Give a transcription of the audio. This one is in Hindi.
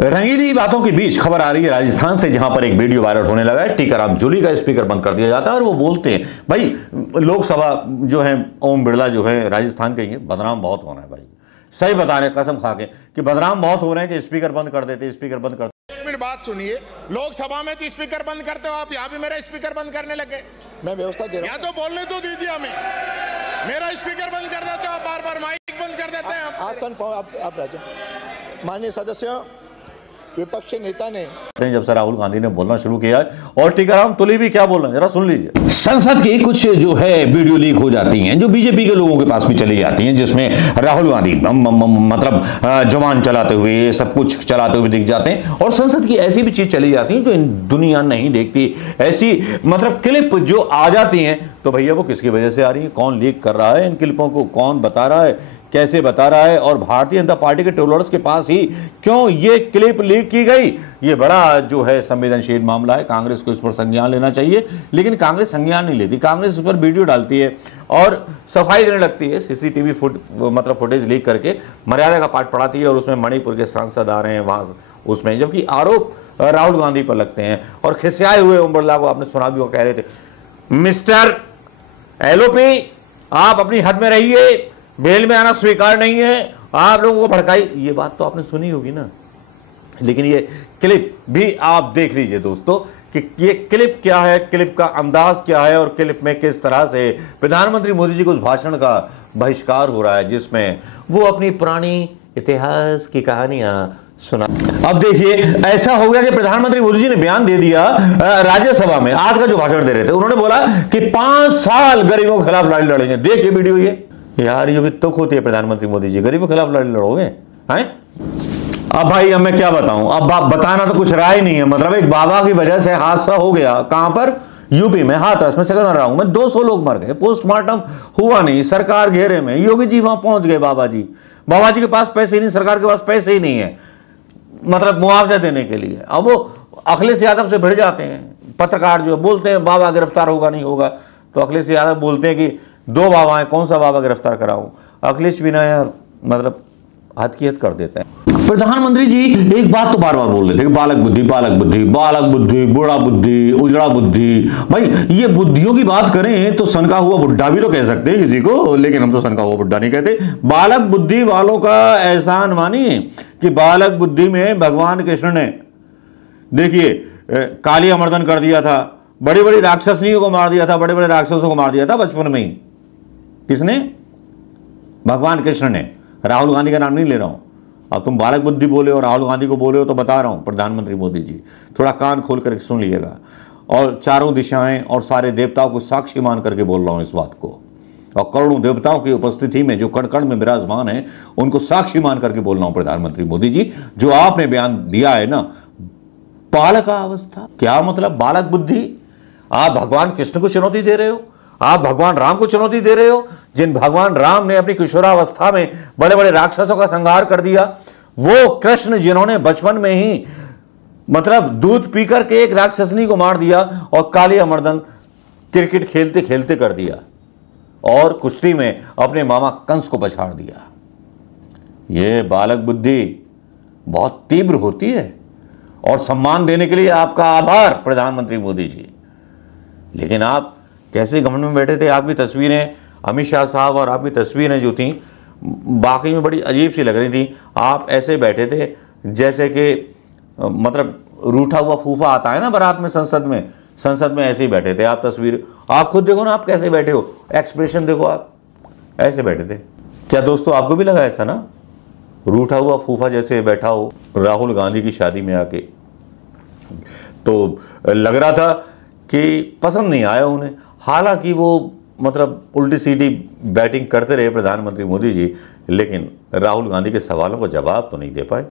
रंगीली बातों के बीच खबर आ रही है राजस्थान से, जहां पर एक वीडियो वायरल होने लगा है। टीकाराम जूली का स्पीकर बंद कर दिया जाता है और वो बोलते हैं, भाई लोकसभा जो है ओम बिरला जो है राजस्थान के, बदनाम बहुत हो रहा है भाई, सही बता रहे कसम खा के कि बदनाम बहुत हो रहे हैं कि स्पीकर बंद कर देते, स्पीकर बंद कर। एक मिनट बात सुनिए, लोकसभा में तो स्पीकर बंद करते हो आप, यहाँ भी मेरा स्पीकर बंद करने लगे। मैं व्यवस्था दे रहा हूं। या तो बोलने तो दीजिए हमें, मेरा स्पीकर बंद कर देते हो आप, बार बार माइक बंद कर देते हैं आसन पाओ आप राजा। माननीय सदस्य, विपक्ष नेता ने जब से राहुल गांधी ने बोलना शुरू किया और टीकाराम तुली भी क्या बोल रहे हैं जरा सुन लीजिए। संसद की कुछ जो है वीडियो लीक हो जाती हैं जो बीजेपी के लोगों के पास भी चली जाती हैं, जिसमें राहुल गांधी मतलब जवान चलाते हुए ये सब कुछ चलाते हुए दिख जाते हैं। और संसद की ऐसी भी चीज चली जाती है जो दुनिया नहीं देखती, ऐसी मतलब क्लिप जो आ जाती हैं, तो भैया वो किसकी वजह से आ रही है, कौन लीक कर रहा है इन क्लिपों को, कौन बता रहा है, कैसे बता रहा है, और भारतीय जनता पार्टी के ट्रोलर्स के पास ही क्यों ये क्लिप लीक की गई। ये बड़ा जो है संवेदनशील मामला है, कांग्रेस को इस पर संज्ञान लेना चाहिए, लेकिन कांग्रेस संज्ञान नहीं लेती। कांग्रेस इस पर वीडियो डालती है और सफाई देने लगती है, सीसीटीवी फुटेज लीक करके मर्यादा का पाठ पढ़ाती है, और उसमें मणिपुर के सांसद आ रहे हैं वहां उसमें, जबकि आरोप राहुल गांधी पर लगते हैं। और खिसियाए हुए ओम बिरला को आपने सुना भी, वो कह रहे थे, मिस्टर एलओपी आप अपनी हद में रहिए, बेल में आना स्वीकार नहीं है, आप लोगों को भड़काई। ये बात तो आपने सुनी होगी ना, लेकिन ये क्लिप भी आप देख लीजिए दोस्तों कि ये क्लिप क्या है, क्लिप का अंदाज क्या है, और क्लिप में किस तरह से प्रधानमंत्री मोदी जी को उस भाषण का बहिष्कार हो रहा है जिसमें वो अपनी पुरानी इतिहास की कहानियां सुना। अब देखिए ऐसा हो गया कि प्रधानमंत्री मोदी जी ने बयान दे दिया राज्यसभा में, आज का जो भाषण दे रहे थे, उन्होंने बोला कि 5 साल गरीबों के खिलाफ लड़ाई लड़ेंगे। देखिए वीडियो, ये यार ये तुक होती है प्रधानमंत्री मोदी जी, गरीबों के खिलाफ लड़ाई लड़ोगे हैं? अब भाई अब मैं क्या बताऊं, अब बताना तो कुछ राय नहीं है। मतलब एक बाबा की वजह से हादसा हो गया, कहां पर, यूपी में हाथरस में। सेकंड रहा हूं मैं, 200 लोग मर गए, पोस्टमार्टम हुआ नहीं, सरकार घेरे में, योगी जी वहां पहुंच गए, बाबा जी के पास पैसे ही नहीं, सरकार के पास पैसे ही नहीं है मतलब मुआवजा देने के लिए। अब वो अखिलेश यादव से भिड़ जाते हैं, पत्रकार जो बोलते हैं बाबा गिरफ्तार होगा नहीं होगा, तो अखिलेश यादव बोलते हैं कि 2 बाबा हैं, कौन सा बाबा गिरफ्तार कराऊं। अखिलेश भी ना यार मतलब हद की हद कर देते हैं। प्रधानमंत्री जी एक बात तो बार बार बोल रहे थे, बालक बुद्धि, बालक बुद्धि, बालक बुद्धि, बूढ़ा बुद्धि, उजड़ा बुद्धि। भाई ये बुद्धियों की बात करें तो सनका हुआ बुढ़ा भी तो कह सकते हैं किसी को, लेकिन हम तो सनका हुआ बुढ़ा नहीं कहते। बालक बुद्धि वालों का एहसान मानिए कि बालक बुद्धि में भगवान कृष्ण ने देखिए काली अमर्दन कर दिया था, बड़ी बड़ी राक्षसनियों को मार दिया था, बड़े बड़े राक्षसों को मार दिया था बचपन में ही। किसने? भगवान कृष्ण ने। राहुल गांधी का नाम नहीं ले रहा हूं। अब तुम बालक बुद्धि बोले हो, राहुल गांधी को बोले हो, तो बता रहा हूं प्रधानमंत्री मोदी जी थोड़ा कान खोल कर सुन लीजिएगा, और चारों दिशाएं और सारे देवताओं को साक्षी मान करके बोल रहा हूं इस बात को, और करोड़ों देवताओं की उपस्थिति में जो कण कण में विराजमान है उनको साक्षी मान करके बोल रहा हूं प्रधानमंत्री मोदी जी, जो आपने बयान दिया है ना, बालकावस्था, क्या मतलब बालक बुद्धि? आप भगवान कृष्ण को चुनौती दे रहे हो, आप भगवान राम को चुनौती दे रहे हो, जिन भगवान राम ने अपनी किशोरावस्था में बड़े बड़े राक्षसों का संहार कर दिया, वो कृष्ण जिन्होंने बचपन में ही मतलब दूध पीकर के एक राक्षसनी को मार दिया और काली अमर्दन क्रिकेट खेलते खेलते कर दिया, और कुश्ती में अपने मामा कंस को पछाड़ दिया। ये बालक बुद्धि बहुत तीव्र होती है, और सम्मान देने के लिए आपका आभार प्रधानमंत्री मोदी जी। लेकिन आप कैसे घमंड में बैठे थे, आपकी तस्वीरें अमित शाह साहब और आपकी तस्वीरें जो थी बाकी में बड़ी अजीब सी लग रही थी। आप ऐसे बैठे थे जैसे कि मतलब रूठा हुआ फूफा आता है ना बारात में, संसद में ऐसे ही बैठे थे आप। तस्वीर आप खुद देखो ना, आप कैसे बैठे हो, एक्सप्रेशन देखो, आप ऐसे बैठे थे। क्या दोस्तों आपको भी लगा ऐसा ना, रूठा हुआ फूफा जैसे बैठा हो राहुल गांधी की शादी में आके? तो लग रहा था कि पसंद नहीं आया उन्हें, हालांकि वो मतलब उल्टी सीधी बैटिंग करते रहे प्रधानमंत्री मोदी जी, लेकिन राहुल गांधी के सवालों का जवाब तो नहीं दे पाए।